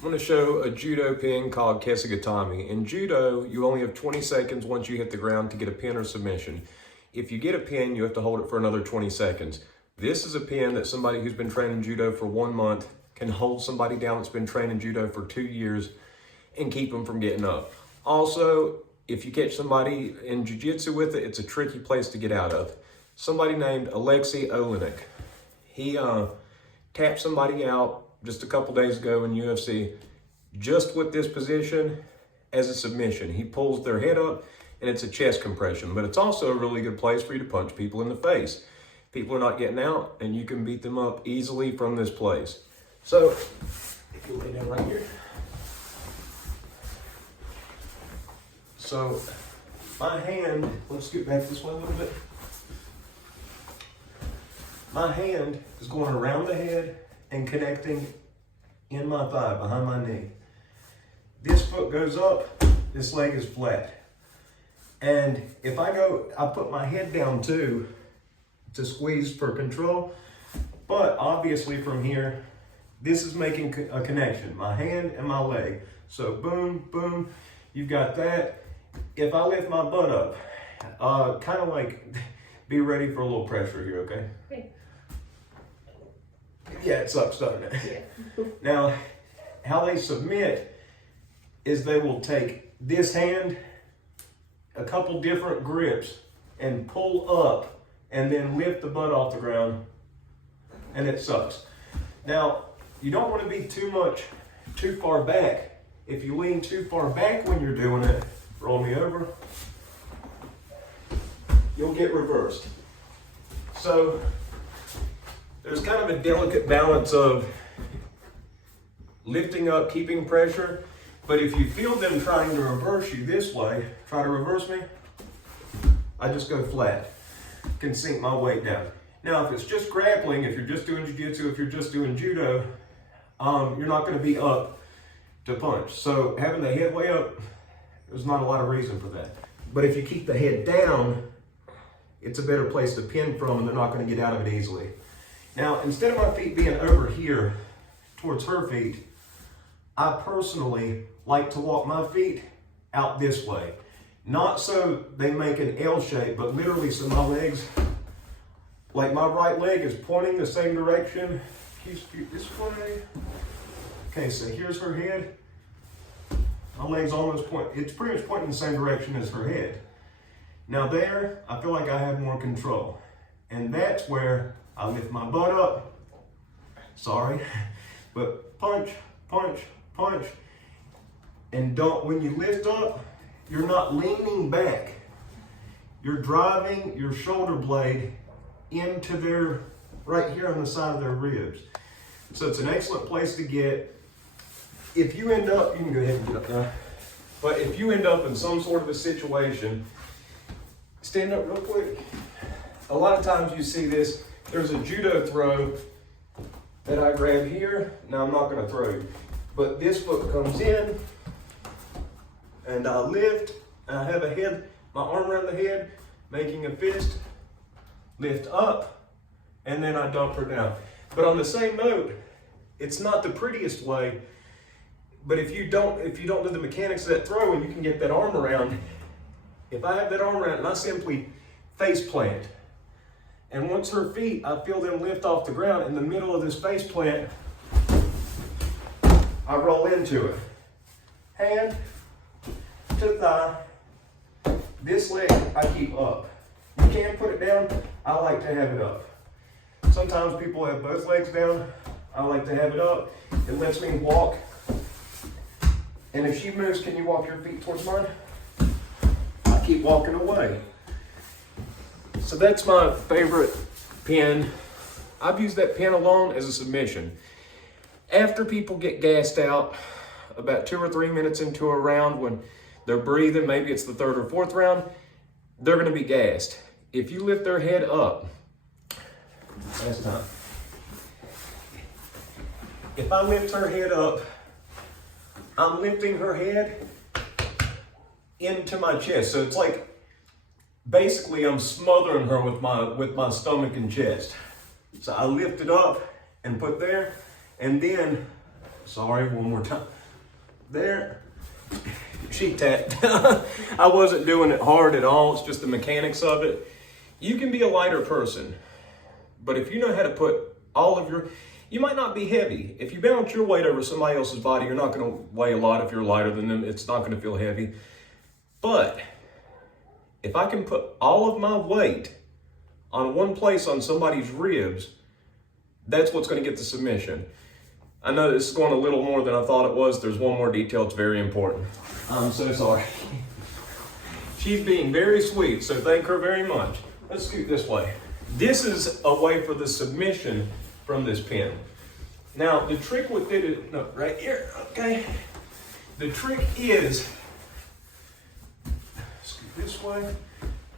I'm going to show a judo pin called Kesugatami. In judo, you only have 20 seconds once you hit the ground to get a pin or submission. If you get a pin, you have to hold it for another 20 seconds. This is a pin that somebody who's been training judo for 1 month can hold somebody down that's been training judo for 2 years and keep them from getting up. Also, if you catch somebody in jiu-jitsu with it, it's a tricky place to get out of. Somebody named Alexei Olenek, he tapped somebody out just a couple days ago in UFC just with this position as a submission. He pulls their head up and it's a chest compression, but it's also a really good place for you to punch people in the face. People are not getting out and you can beat them up easily from this place. So, if you lay down right here. So, my hand, let's get back this way a little bit. My hand is going around the head and connecting in my thigh, behind my knee. This foot goes up, this leg is flat. And if I put my head down too, to squeeze for control, but obviously from here, this is making a connection, my hand and my leg. So boom, boom, you've got that. If I lift my butt up, kind of like, be ready for a little pressure here, okay? Okay. Yeah, it sucks, doesn't it? Yeah. Now, how they submit is they will take this hand, a couple different grips, and pull up, and then lift the butt off the ground, and it sucks. Now, you don't want to be too far back. If you lean too far back when you're doing it, roll me over, you'll get reversed. So, there's kind of a delicate balance of lifting up, keeping pressure, but if you feel them trying to reverse you this way, try to reverse me, I just go flat, can sink my weight down. Now, if it's just grappling, if you're just doing jiu-jitsu, if you're just doing judo, you're not going to be up to punch. So having the head way up, there's not a lot of reason for that. But if you keep the head down, it's a better place to pin from and they're not going to get out of it easily. Now, instead of my feet being over here towards her feet, I personally like to walk my feet out this way. Not so they make an L shape, but literally so my legs, like my right leg is pointing the same direction. She's this way. Okay, so here's her head. My leg's almost it's pretty much pointing the same direction as her head. Now there, I feel like I have more control. And that's where I lift my butt up, sorry, but punch, punch, punch. And when you lift up, you're not leaning back. You're driving your shoulder blade into right here on the side of their ribs. So it's an excellent place to get. If you end up, you can go ahead and get up now. But if you end up in some sort of a situation, stand up real quick. A lot of times you see this. There's a judo throw that I grab here. Now I'm not going to throw you, but this foot comes in and I lift and I have my arm around the head, making a fist, lift up, and then I dump her down. But on the same note, it's not the prettiest way, but if you don't do the mechanics of that throw and you can get that arm around, if I have that arm around and I simply face plant, and once her feet, I feel them lift off the ground in the middle of this face plant, I roll into it. Hand to thigh. This leg I keep up. You can put it down. I like to have it up. Sometimes people have both legs down. I like to have it up. It lets me walk. And if she moves, can you walk your feet towards mine? I keep walking away. So that's my favorite pin. I've used that pin alone as a submission. After people get gassed out, about 2 or 3 minutes into a round when they're breathing, maybe it's the 3rd or 4th round, they're gonna be gassed. If you lift their head up, last time. If I lift her head up, I'm lifting her head into my chest. So it's like, basically I'm smothering her with my stomach and chest. So I lift it up and put there, and then Sorry, one more time. There. Sheet tat. I wasn't doing it hard at all. It's just the mechanics of it. You can be a lighter person, but if you know how to put all of your, you might not be heavy. If you balance your weight over somebody else's body, you're not going to weigh a lot. If you're lighter than them, it's not going to feel heavy. But if I can put all of my weight on one place on somebody's ribs, that's what's going to get the submission. I know this is going a little more than I thought it was. There's one more detail. It's very important. I'm so sorry. She's being very sweet, so thank her very much. Let's scoot this way. This is a way for the submission from this pin. Now, the trick with it is, no, right here, okay? The trick is, scoot this way.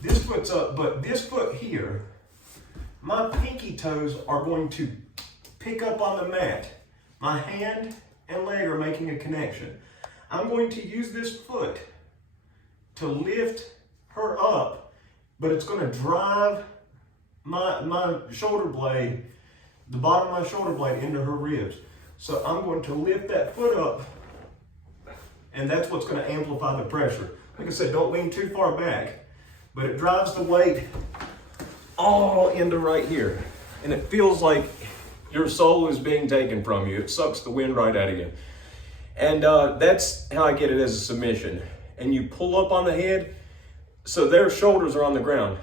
This foot's up, but this foot here, my pinky toes are going to pick up on the mat. My hand and leg are making a connection. I'm going to use this foot to lift her up, but it's going to drive my shoulder blade, the bottom of my shoulder blade, into her ribs. So I'm going to lift that foot up, and that's what's going to amplify the pressure. Like I said, don't lean too far back, but it drives the weight all into right here. And it feels like your soul is being taken from you. It sucks the wind right out of you. And that's how I get it as a submission. And you pull up on the head, so their shoulders are on the ground.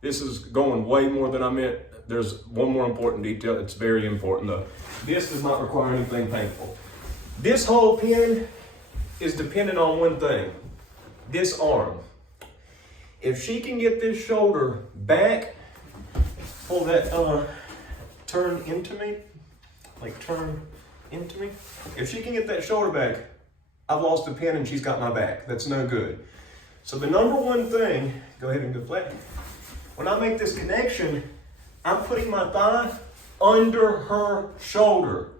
This is going way more than I meant. There's one more important detail. It's very important though. This does not require anything painful. This whole pin is dependent on one thing, this arm. If she can get this shoulder back, pull that, turn into me. If she can get that shoulder back, I've lost the pin and she's got my back. That's no good. So the number one thing, go ahead and go flat. When I make this connection, I'm putting my thigh under her shoulder.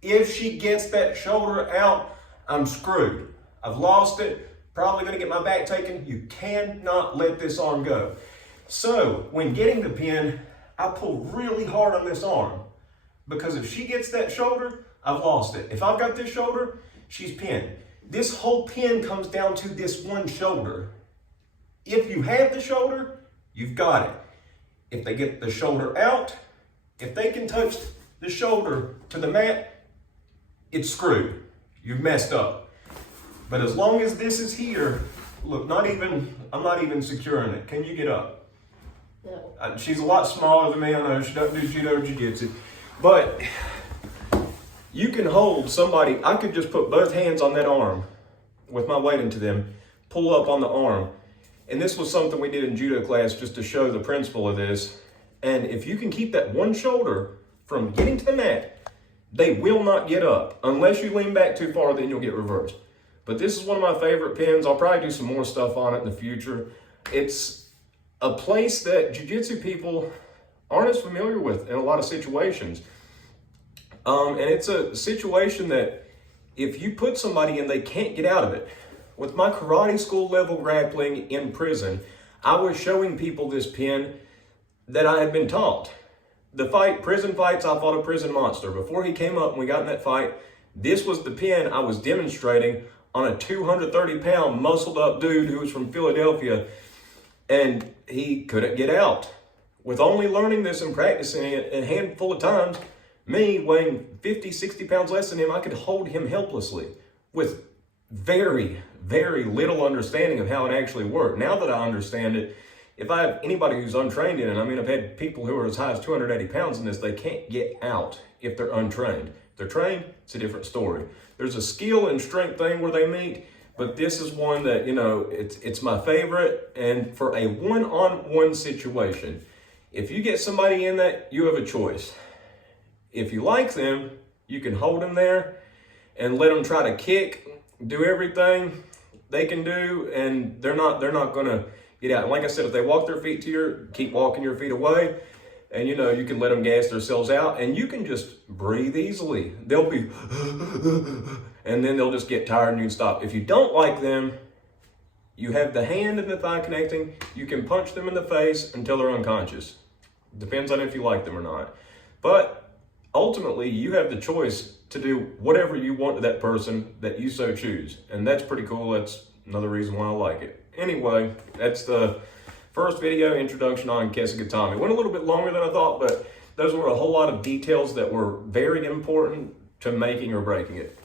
If she gets that shoulder out, I'm screwed. I've lost it, probably gonna get my back taken. You cannot let this arm go. So when getting the pin, I pull really hard on this arm, because if she gets that shoulder, I've lost it. If I've got this shoulder, she's pinned. This whole pin comes down to this one shoulder. If you have the shoulder, you've got it. If they get the shoulder out, if they can touch the shoulder to the mat, it's screwed. You've messed up. But as long as this is here, look, I'm not even securing it. Can you get up? No. She's a lot smaller than me. I know she doesn't do judo or jiu-jitsu. But you can hold somebody. I could just put both hands on that arm with my weight into them, pull up on the arm. And this was something we did in judo class just to show the principle of this. And if you can keep that one shoulder from getting to the mat, they will not get up. Unless you lean back too far, then you'll get reversed. But this is one of my favorite pins. I'll probably do some more stuff on it in the future. It's a place that jiu-jitsu people aren't as familiar with in a lot of situations. And it's a situation that if you put somebody in, they can't get out of it. With my karate school level grappling in prison, I was showing people this pin that I had been taught. Prison fights, I fought a prison monster. Before he came up and we got in that fight, this was the pin I was demonstrating on a 230-pound muscled up dude who was from Philadelphia, and he couldn't get out. With only learning this and practicing it a handful of times, me weighing 50, 60 pounds less than him, I could hold him helplessly with very, very little understanding of how it actually worked. Now that I understand it, if I have anybody who's untrained in it, I mean, I've had people who are as high as 280 pounds in this, they can't get out if they're untrained. If they're trained, it's a different story. There's a skill and strength thing where they meet, but this is one that, you know, it's my favorite. And for a one-on-one situation, if you get somebody in that, you have a choice. If you like them, you can hold them there and let them try to kick, do everything they can do, and they're not going to get out. And like I said, if they walk their feet to keep walking your feet away, and you know, you can let them gas themselves out, and you can just breathe easily. They'll be, and then they'll just get tired and you can stop. If you don't like them, you have the hand and the thigh connecting. You can punch them in the face until they're unconscious. Depends on if you like them or not. But ultimately, you have the choice to do whatever you want to that person that you so choose. And that's pretty cool. That's another reason why I like it. Anyway, that's the first video introduction on Kesagatame. It went a little bit longer than I thought, but those were a whole lot of details that were very important to making or breaking it.